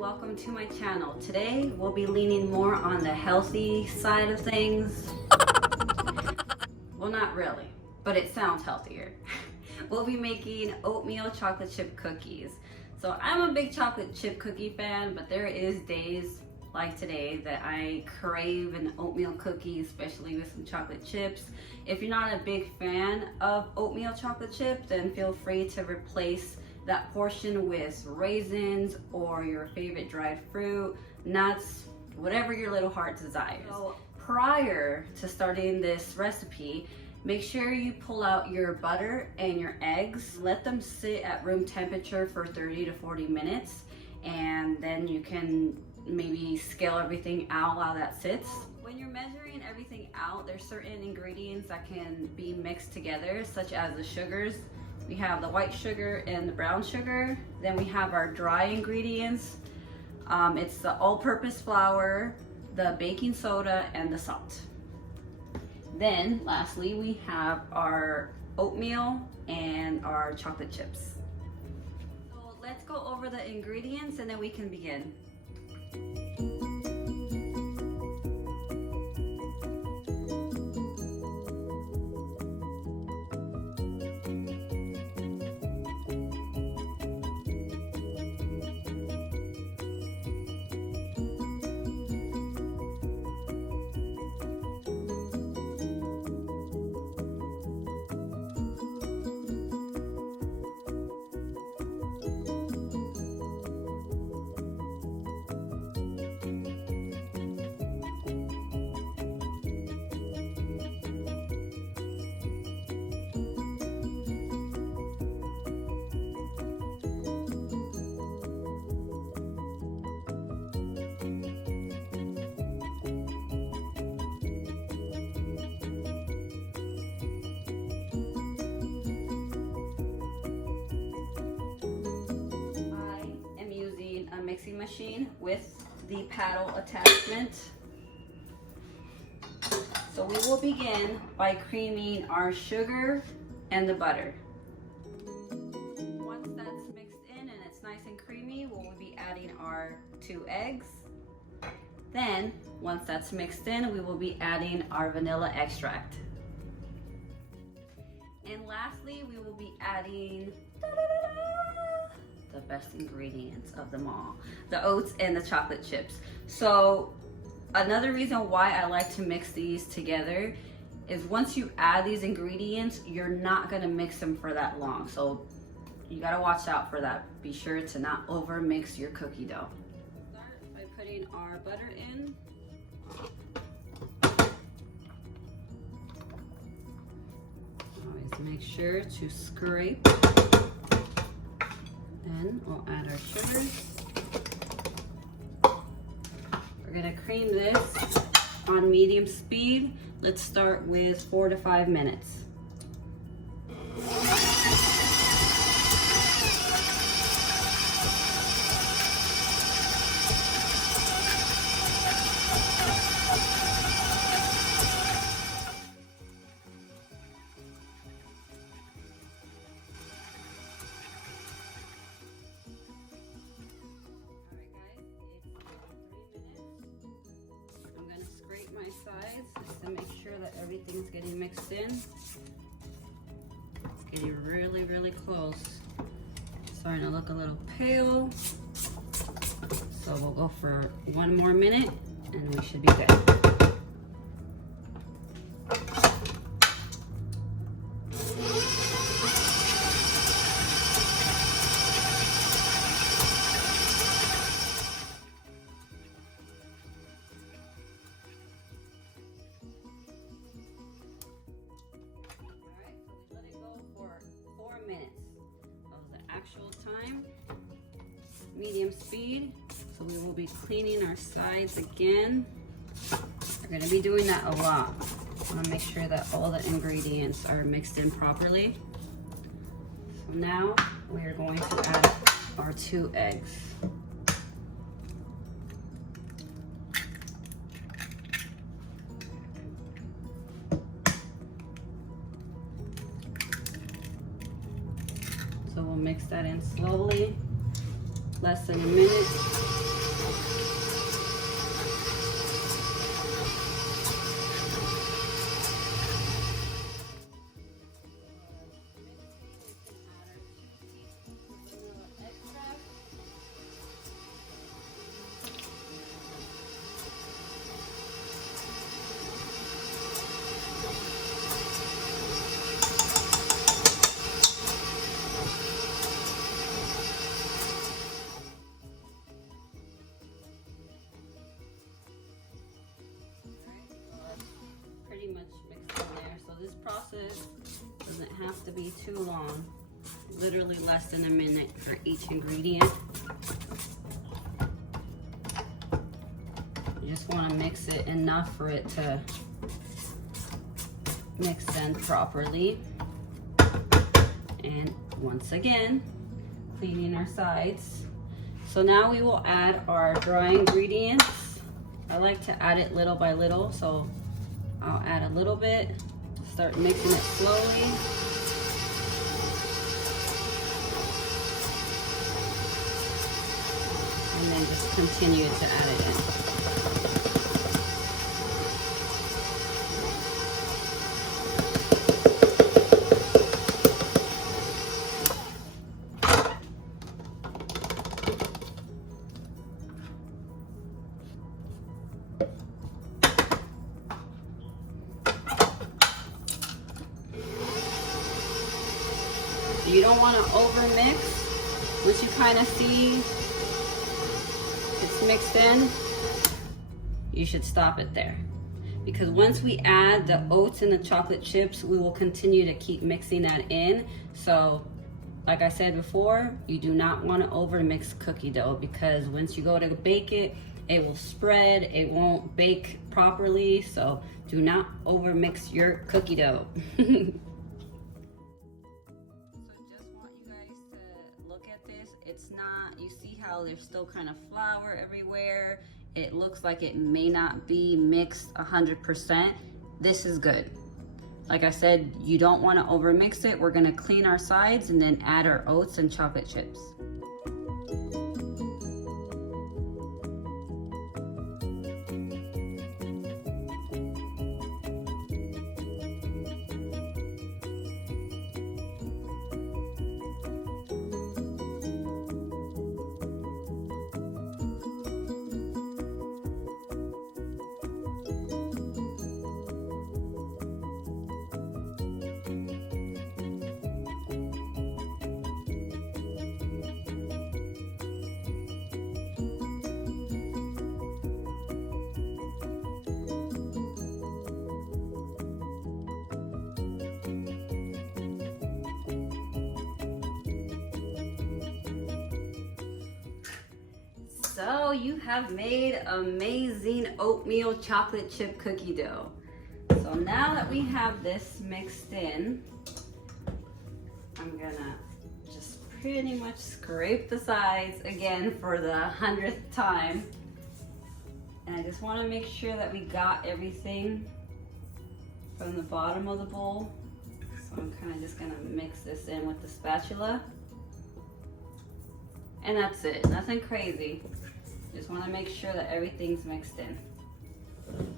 welcome to my channel. Today we'll be leaning more on the healthy side of things. Well, not really, but it sounds healthier. We'll be making oatmeal chocolate chip cookies. So I'm a big chocolate chip cookie fan, but there is days like today that I crave an oatmeal cookie, especially with some chocolate chips. If you're not a big fan of oatmeal chocolate chip, then feel free to replace that portion with raisins or your favorite dried fruit, nuts, whatever your little heart desires. So prior to starting this recipe, make sure you pull out your butter and your eggs. Let them sit at room temperature for 30 to 40 minutes, and then you can maybe scale everything out while that sits. When you're measuring everything out, there's certain ingredients that can be mixed together, such as the sugars. We have the white sugar and the brown sugar. Then we have our dry ingredients. It's the all-purpose flour, the baking soda, and the salt. Then lastly, we have our oatmeal and our chocolate chips. So let's go over the ingredients and then we can begin. Mixing machine with the paddle attachment. So we will begin by creaming our sugar and the butter. Once that's mixed in and it's nice and creamy, we'll be adding our 2 eggs. Then, once that's mixed in, we will be adding our vanilla extract. And lastly, we will be adding the best ingredients of them all, the oats and the chocolate chips. So another reason why I like to mix these together is once you add these ingredients, you're not gonna mix them for that long. So you gotta watch out for that. Be sure to not over mix your cookie dough. Start by putting our butter in. Always make sure to scrape. Then we'll add our sugars. We're gonna cream this on medium speed. Let's start with 4 to 5 minutes. My sides just to make sure that everything's getting mixed in. It's getting really, really close. Starting to look a little pale. So we'll go for 1 more minute and we should be good. Minutes. That was the actual time. Medium speed. So we will be cleaning our sides again. We're going to be doing that a lot. I want to make sure that all the ingredients are mixed in properly. So now we are going to add our 2 eggs. So we'll mix that in slowly, less than a minute. too long. Literally less than a minute for each ingredient. You just want to mix it enough for it to mix in properly. And once again, cleaning our sides. So now we will add our dry ingredients. I like to add it little by little, so I'll add a little bit, start mixing it slowly. And then just continue to add it in. You don't want to overmix. Once you kind of see it's mixed in, you should stop it there. Because once we add the oats and the chocolate chips, we will continue to keep mixing that in. So, like I said before, you do not want to overmix cookie dough, because once you go to bake it, it will spread, it won't bake properly. So do not overmix your cookie dough. It's not, you see how there's still kind of flour everywhere. It looks like it may not be mixed 100%. This is good. Like I said, you don't want to overmix it. We're going to clean our sides and then add our oats and chocolate chips. So you have made amazing oatmeal chocolate chip cookie dough. So now that we have this mixed in, I'm gonna just pretty much scrape the sides again for the 100th time. And I just wanna make sure that we got everything from the bottom of the bowl. So I'm kind of just gonna mix this in with the spatula. And that's it, nothing crazy. Just want to make sure that everything's mixed in.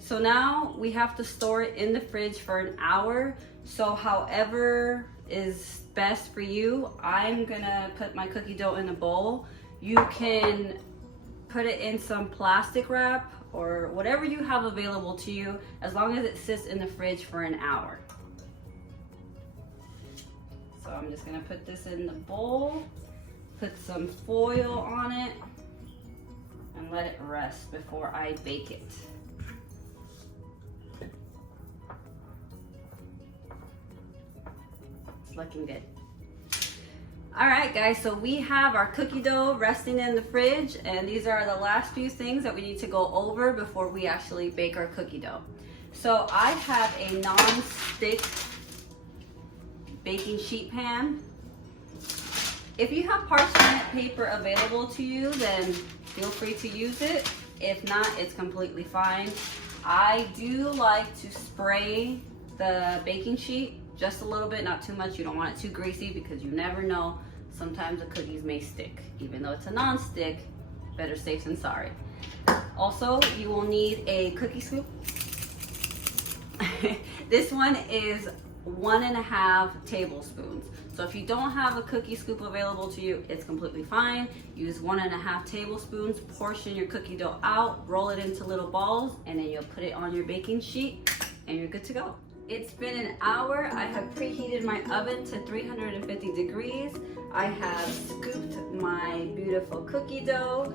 So now we have to store it in the fridge for an hour. So however is best for you, I'm gonna put my cookie dough in a bowl. You can put it in some plastic wrap or whatever you have available to you, as long as it sits in the fridge for an hour. So I'm just gonna put this in the bowl, put some foil on it, and let it rest before I bake it. It's looking good. All right, guys, so we have our cookie dough resting in the fridge, and these are the last few things that we need to go over before we actually bake our cookie dough. So I have a non-stick baking sheet pan. If you have parchment paper available to you, then feel free to use it. If not, it's completely fine. I do like to spray the baking sheet just a little bit, not too much. You don't want it too greasy because you never know. Sometimes the cookies may stick. Even though it's a non-stick, better safe than sorry. Also, you will need a cookie scoop. This one is 1.5 tablespoons. So if you don't have a cookie scoop available to you, it's completely fine. Use 1.5 tablespoons, portion your cookie dough out, roll it into little balls, and then you'll put it on your baking sheet and you're good to go. It's been an hour. I have preheated my oven to 350 degrees. I have scooped my beautiful cookie dough.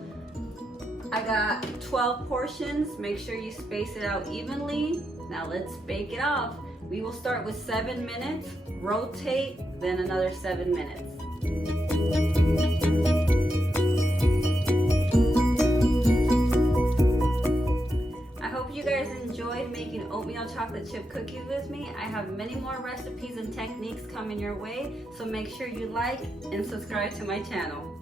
I got 12 portions. Make sure you space it out evenly. Now let's bake it off. We will start with 7 minutes, rotate, then another 7 minutes. I hope you guys enjoyed making oatmeal chocolate chip cookies with me. I have many more recipes and techniques coming your way, so make sure you like and subscribe to my channel.